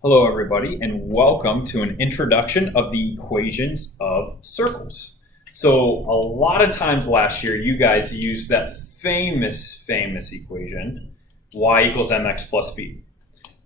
Hello everybody, and welcome to an introduction of the equations of circles. So a lot of times last year you guys used that famous equation, y equals mx plus b.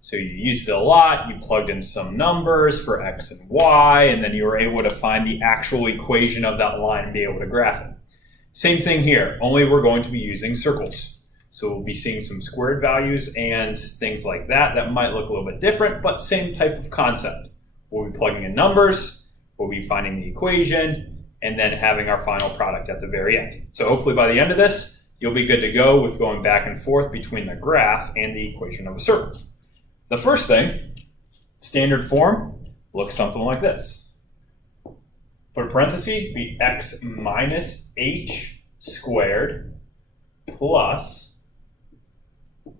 So you used it a lot, you plugged in some numbers for x and y, and then you were able to find the actual equation of that line and be able to graph it. Same thing here, only we're going to be using circles. So we'll be seeing some squared values and things like that that might look a little bit different, but same type of concept. We'll be plugging in numbers, we'll be finding the equation, and then having our final product at the very end. So hopefully by the end of this, you'll be good to go with going back and forth between the graph and the equation of a circle. The first thing, standard form, looks something like this. Put a parenthesis, be x minus h squared plus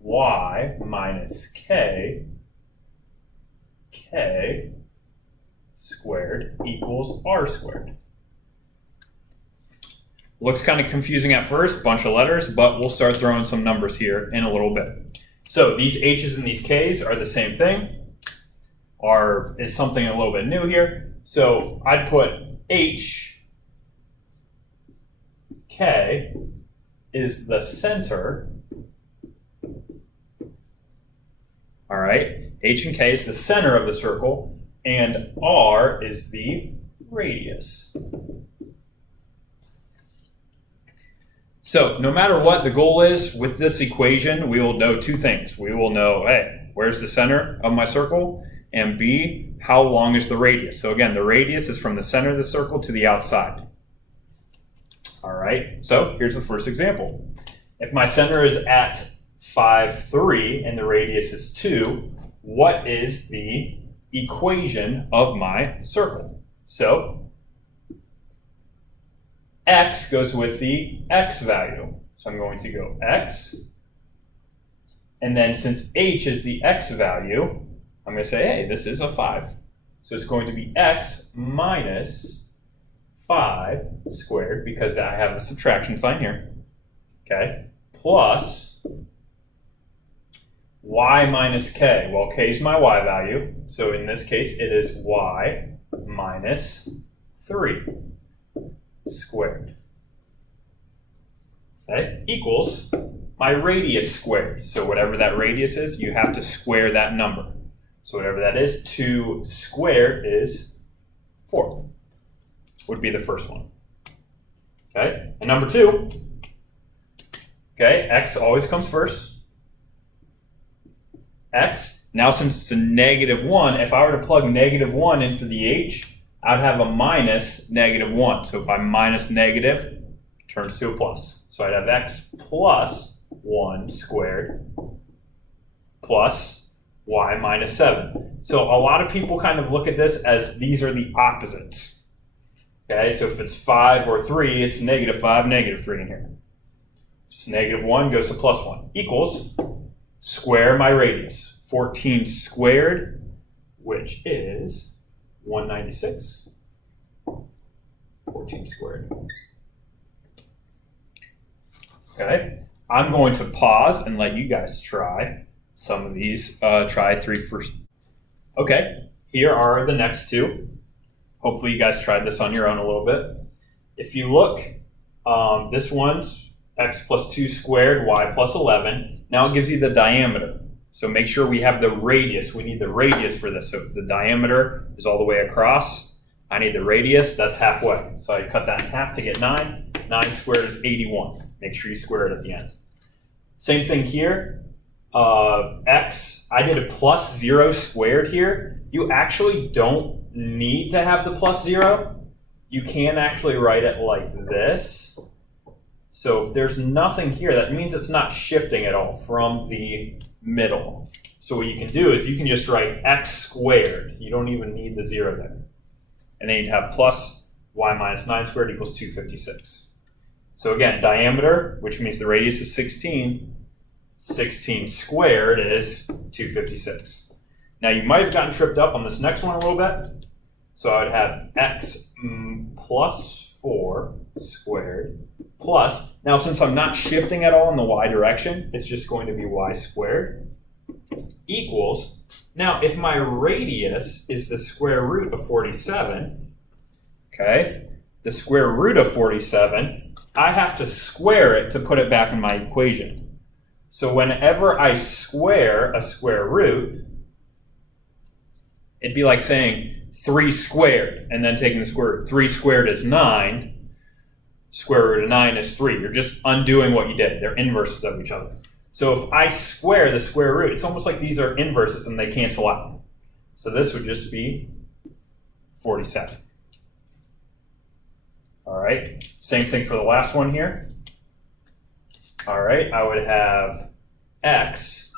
y minus k squared equals r squared. Looks kind of confusing at first, bunch of letters, but we'll start throwing some numbers here in a little bit. So these h's and these k's are the same thing, is something a little bit new here. So I'd put h, k is the center. All right, h and k is the center of the circle, and r is the radius. So no matter what the goal is with this equation, we will know two things. We will know, A, where's the center of my circle, and B, how long is the radius. So again, the radius is from the center of the circle to the outside. All right, so here's the first example. If my center is at 5, 3, and the radius is 2, what is the equation of my circle? So x goes with the x value. So I'm going to go x, and then since h is the x value, I'm going to say, hey, this is a 5. So it's going to be x minus 5 squared, because I have a subtraction sign here, okay, plus y minus k. Well, k is my y value, so in this case it is y minus 3 squared. Okay, equals my radius squared. So whatever that radius is, you have to square that number. So whatever that is, 2 squared is 4, would be the first one. Okay, and number 2, okay, x always comes first. X, now since it's a -1, if I were to plug -1 into the h, I'd have a minus -1. So if I minus negative, it turns to a plus. So I'd have x plus 1 squared plus y minus 7. So a lot of people kind of look at this as these are the opposites. Okay, so if it's 5 or 3, it's -5, -3 in here. If it's -1, goes to +1, equals square my radius. 14 squared, which is 196. 14 squared. Okay, I'm going to pause and let you guys try some of these. Try 3 first. Okay, here are the next two. Hopefully you guys tried this on your own a little bit. If you look, this one's x plus 2 squared, y plus 11. Now it gives you the diameter. So make sure we have the radius. We need the radius for this. So if the diameter is all the way across, I need the radius, that's halfway. So I cut that in half to get 9. 9 squared is 81. Make sure you square it at the end. Same thing here. X, I did a plus 0 squared here. You actually don't need to have the plus 0. You can actually write it like this. So if there's nothing here, that means it's not shifting at all from the middle. So what you can do is you can just write x squared. You don't even need the 0 there. And then you'd have plus y minus 9 squared equals 256. So again, diameter, which means the radius is 16. 16 squared is 256. Now you might have gotten tripped up on this next one a little bit. So I would have x plus 4 squared plus, now since I'm not shifting at all in the y direction, it's just going to be y squared equals, now if my radius is the square root of 47, okay, the square root of 47, I have to square it to put it back in my equation. So whenever I square a square root, it'd be like saying 3 squared and then taking the square root. 3 squared is 9. Square root of 9 is 3. You're just undoing what you did. They're inverses of each other. So if I square the square root, it's almost like these are inverses and they cancel out. So this would just be 47. All right, same thing for the last one here. All right, I would have x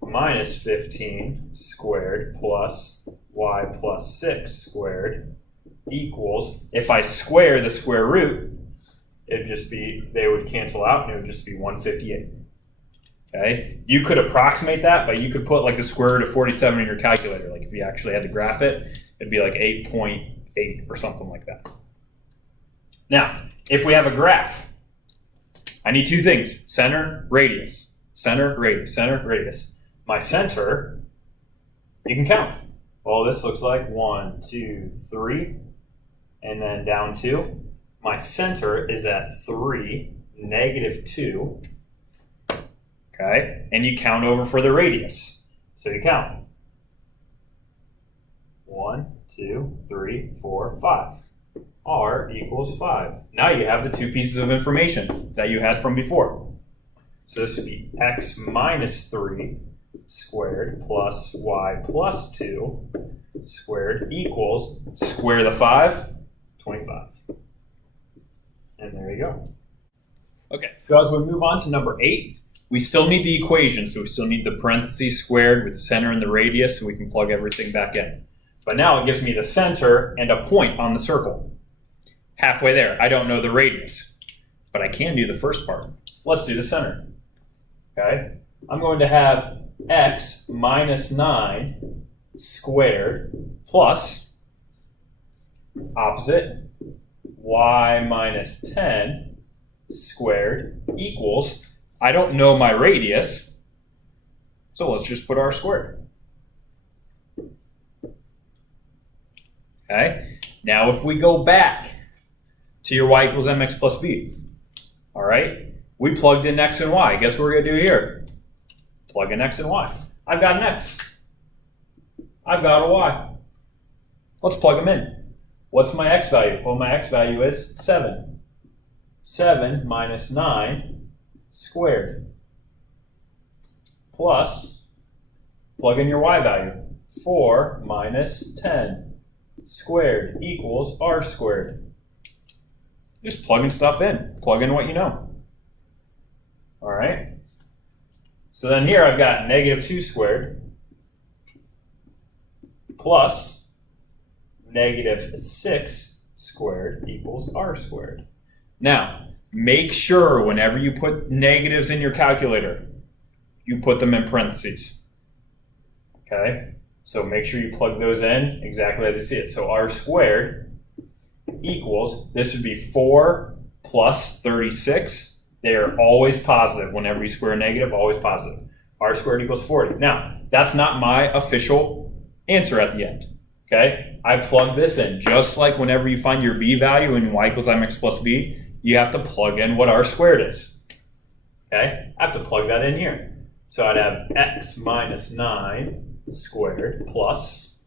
minus 15 squared plus y plus 6 squared equals, if I square the square root, it'd just be, they would cancel out and it would just be 158. Okay, you could approximate that, but you could put like the square root of 47 in your calculator. Like if you actually had to graph it, it'd be like 8.8 or something like that. Now, if we have a graph, I need 2 things: center, radius. Center, radius, center, radius. My center, you can count. Well, this looks like 1, 2, 3, and then down 2. My center is at 3, -2. Okay, and you count over for the radius. So you count. 1, 2, 3, 4, 5. R equals 5. Now you have the 2 pieces of information that you had from before. So this would be x minus 3 squared plus y plus 2 squared equals, square the 5, 25. And there you go. Okay, so as we move on to number 8, we still need the equation. So we still need the parentheses squared with the center and the radius, so we can plug everything back in. But now it gives me the center and a point on the circle. Halfway there. I don't know the radius, but I can do the first part. Let's do the center. Okay, I'm going to have x minus 9 squared plus, opposite, y minus 10 squared equals, I don't know my radius, so let's just put r squared. Okay, now if we go back to your y equals mx plus b, all right, we plugged in x and y. Guess what we're going to do here? Plug in x and y. I've got an x. I've got a y. Let's plug them in. What's my x value? Well, my x value is 7. 7 minus 9 squared. Plus, plug in your y value. 4 minus 10 squared equals r squared. Just plugging stuff in. Plug in what you know. All right. So then here I've got -2 squared plus -6 squared equals r squared. Now, make sure whenever you put negatives in your calculator, you put them in parentheses. Okay? So make sure you plug those in exactly as you see it. So r squared equals, this would be 4 plus 36. They are always positive. Whenever you square a negative, always positive. R squared equals 40. Now, that's not my official answer at the end. Okay? I plug this in. Just like whenever you find your b value in y equals mx plus b, you have to plug in what r squared is. Okay? I have to plug that in here. So I'd have x minus 9 squared plus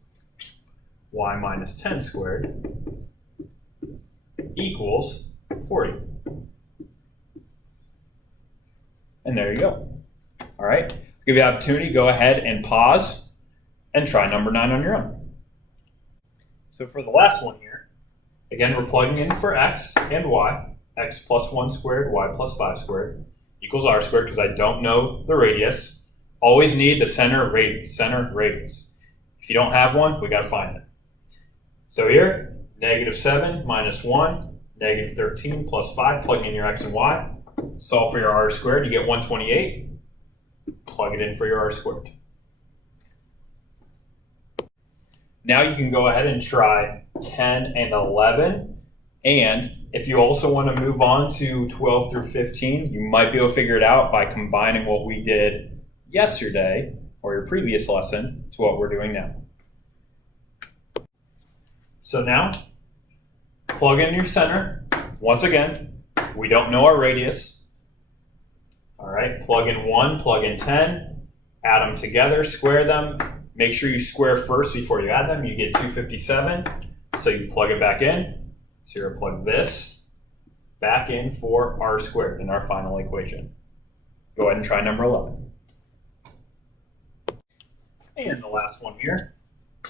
y minus 10 squared equals 40. And there you go. All right. Give you the opportunity, go ahead and pause and try number 9 on your own. So for the last one here, again, we're plugging in for x and y. X plus 1 squared, y plus 5 squared equals r squared because I don't know the radius. Always need the center radius. Center radius. If you don't have one, we got to find it. So here, -7 minus 1, -13 plus 5, plugging in your x and y. Solve for your r squared, you get 128. Plug it in for your r squared. Now you can go ahead and try 10 and 11. And if you also want to move on to 12 through 15, you might be able to figure it out by combining what we did yesterday or your previous lesson to what we're doing now. So now, plug in your center. Once again, we don't know our radius. All right, plug in 1, plug in 10, add them together, square them. Make sure you square first before you add them. You get 257, so you plug it back in. So you're gonna plug this back in for r squared in our final equation. Go ahead and try number 11. And the last one here.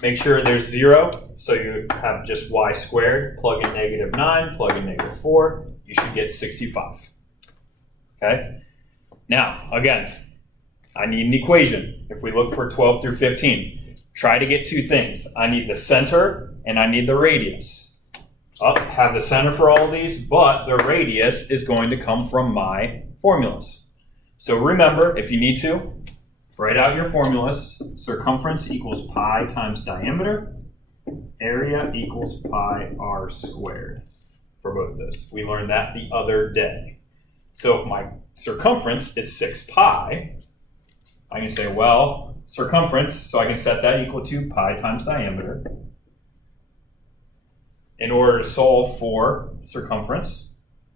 Make sure there's 0, so you have just y squared. Plug in -9, plug in -4. You should get 65. Okay? Now, again, I need an equation. If we look for 12 through 15, try to get two things. I need the center and I need the radius. Have the center for all of these, but the radius is going to come from my formulas. So remember, if you need to, write out your formulas. Circumference equals pi times diameter. Area equals pi r squared for both of those. We learned that the other day. So if my circumference is 6 pi, I can say, well, circumference, so I can set that equal to pi times diameter. In order to solve for circumference,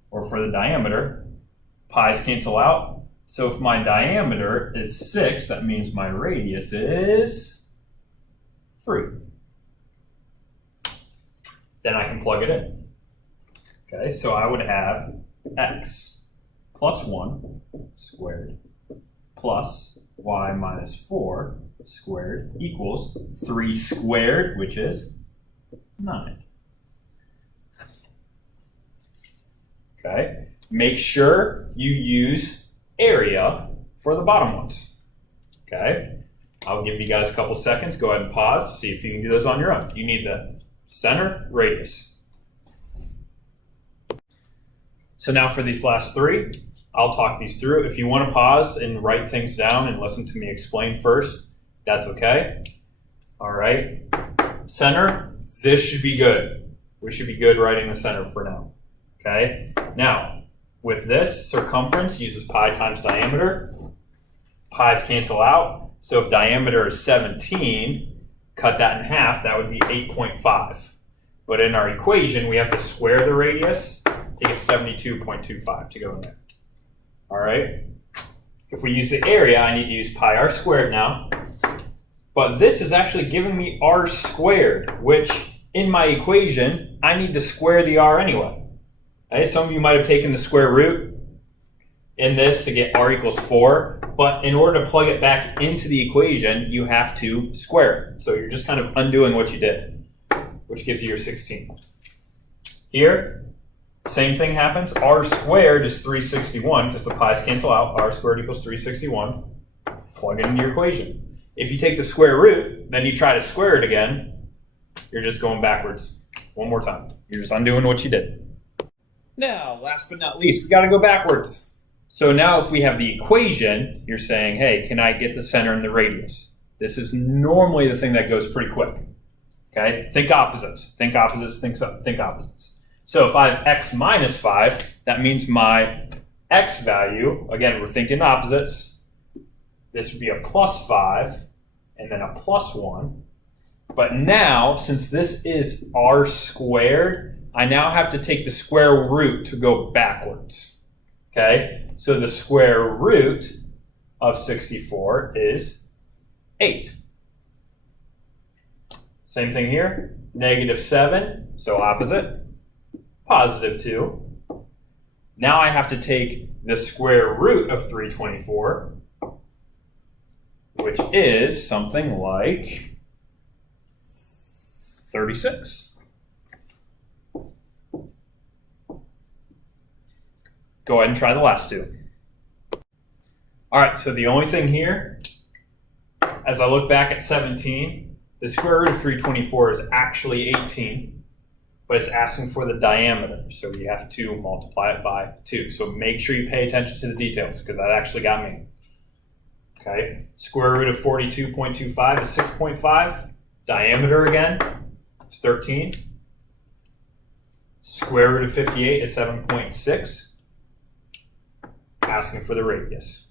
or for the diameter, pi's cancel out. So if my diameter is 6, that means my radius is 3. Then I can plug it in. Okay, so I would have x plus 1 squared plus y minus 4 squared equals 3 squared, which is 9. Okay, make sure you use area for the bottom ones. Okay, I'll give you guys a couple seconds. Go ahead and pause, see if you can do those on your own. You need the center, radius. So now for these last three, I'll talk these through. If you want to pause and write things down and listen to me explain first, that's okay. All right, center, this should be good. We should be good writing the center for now. Okay, now with this, circumference uses pi times diameter. Pi's cancel out. So if diameter is 17, cut that in half, that would be 8.5. But in our equation, we have to square the radius to get 72.25 to go in there. All right. If we use the area, I need to use pi r squared now. But this is actually giving me r squared, which in my equation, I need to square the r anyway. Okay, some of you might have taken the square root in this to get r equals 4. But in order to plug it back into the equation, you have to square it. So you're just kind of undoing what you did, which gives you your 16. Here, same thing happens. R squared is 361 because the pi's cancel out. R squared equals 361. Plug it into your equation. If you take the square root, then you try to square it again, you're just going backwards. One more time. You're just undoing what you did. Now, last but not least, we got to go backwards. So now if we have the equation, you're saying, hey, can I get the center and the radius? This is normally the thing that goes pretty quick. Okay, think opposites. Think opposites, think opposites. So if I have x minus 5, that means my x value, again, we're thinking opposites. This would be a plus 5 and then a plus 1. But now, since this is r squared, I now have to take the square root to go backwards. Okay, so the square root of 64 is 8. Same thing here, -7, so opposite, +2. Now I have to take the square root of 324, which is something like 36. Go ahead and try the last two. All right, so the only thing here, as I look back at 17, the square root of 324 is actually 18, but it's asking for the diameter, so we have to multiply it by 2. So make sure you pay attention to the details, because that actually got me. Okay, square root of 42.25 is 6.5. Diameter again is 13. Square root of 58 is 7.6. Asking for the radius.